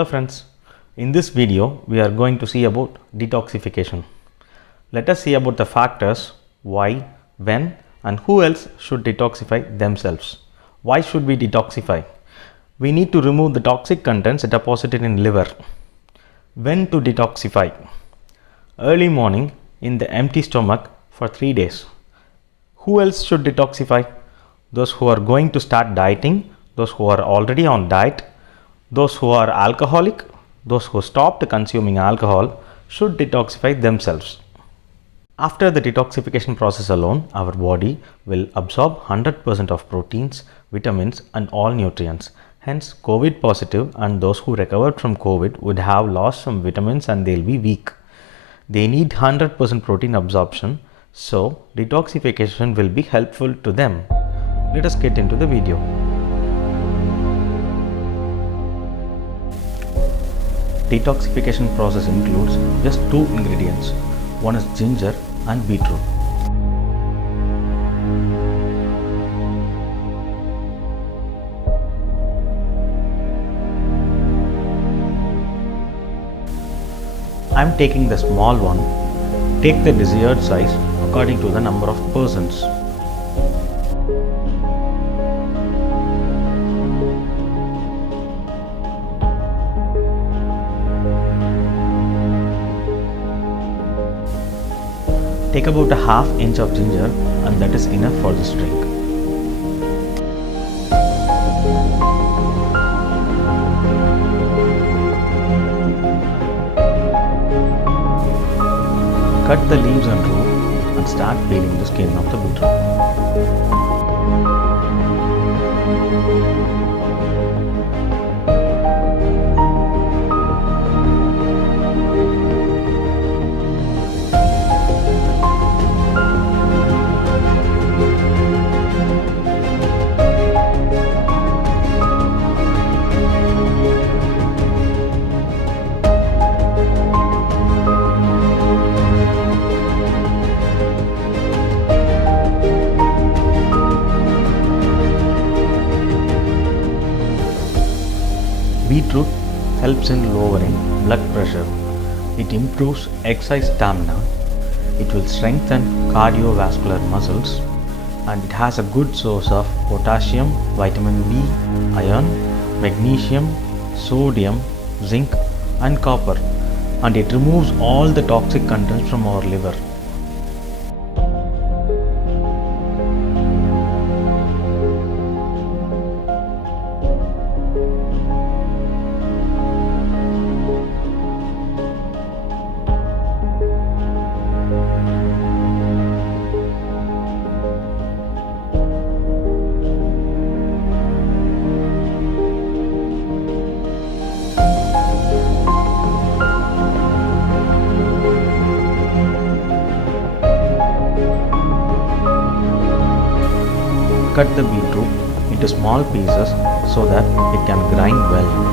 Hello friends, in this video we are going to see about detoxification. Let us see about the factors why, when and who else should detoxify themselves. Why should we detoxify? We need to remove the toxic contents deposited in liver. When to detoxify? Early morning in the empty stomach for 3 days. Who else should detoxify? Those who are going to start dieting, those who are already on diet, those who are alcoholic, those who stopped consuming alcohol should detoxify themselves. After the detoxification process alone, our body will absorb 100% of proteins, vitamins and all nutrients. Hence, COVID positive and those who recovered from COVID would have lost some vitamins and they'll be weak. They need 100% protein absorption, so detoxification will be helpful to them. Let us get into the video. Detoxification process includes just 2 ingredients. One is ginger and beetroot. I am taking the small one. Take the desired size according to the number of persons. Take about a half inch of ginger and that is enough for this drink. Cut the leaves and root and start peeling the skin of the beetroot. Beetroot helps in lowering blood pressure. It improves exercise stamina. It will strengthen cardiovascular muscles and it has a good source of potassium, vitamin B, iron, magnesium, sodium, zinc and copper, and it removes all the toxic contents from our liver. Cut the beetroot into small pieces so that it can grind well.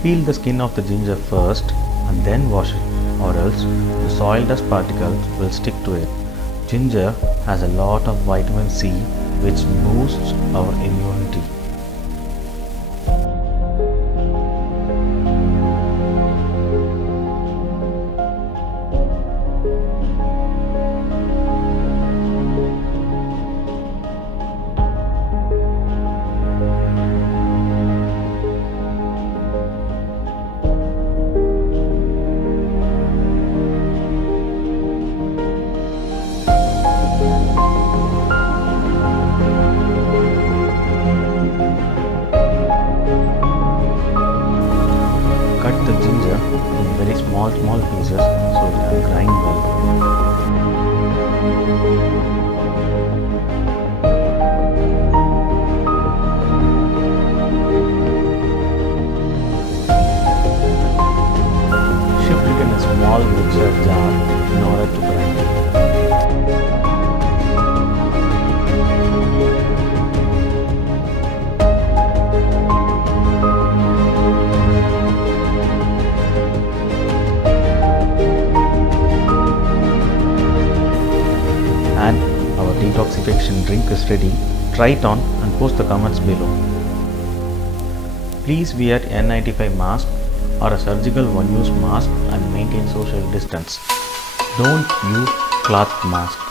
Peel the skin of the ginger first and then wash it, or else the soil dust particles will stick to it. Ginger has a lot of vitamin C which boosts our immunity. the ginger in very small pieces so it can grind well. Shift it in a small mixer jar in order to grind it. And our detoxification drink is ready. Try it on and post the comments below. Please wear N95 mask or a surgical one-use mask and maintain social distance. Don't use cloth mask.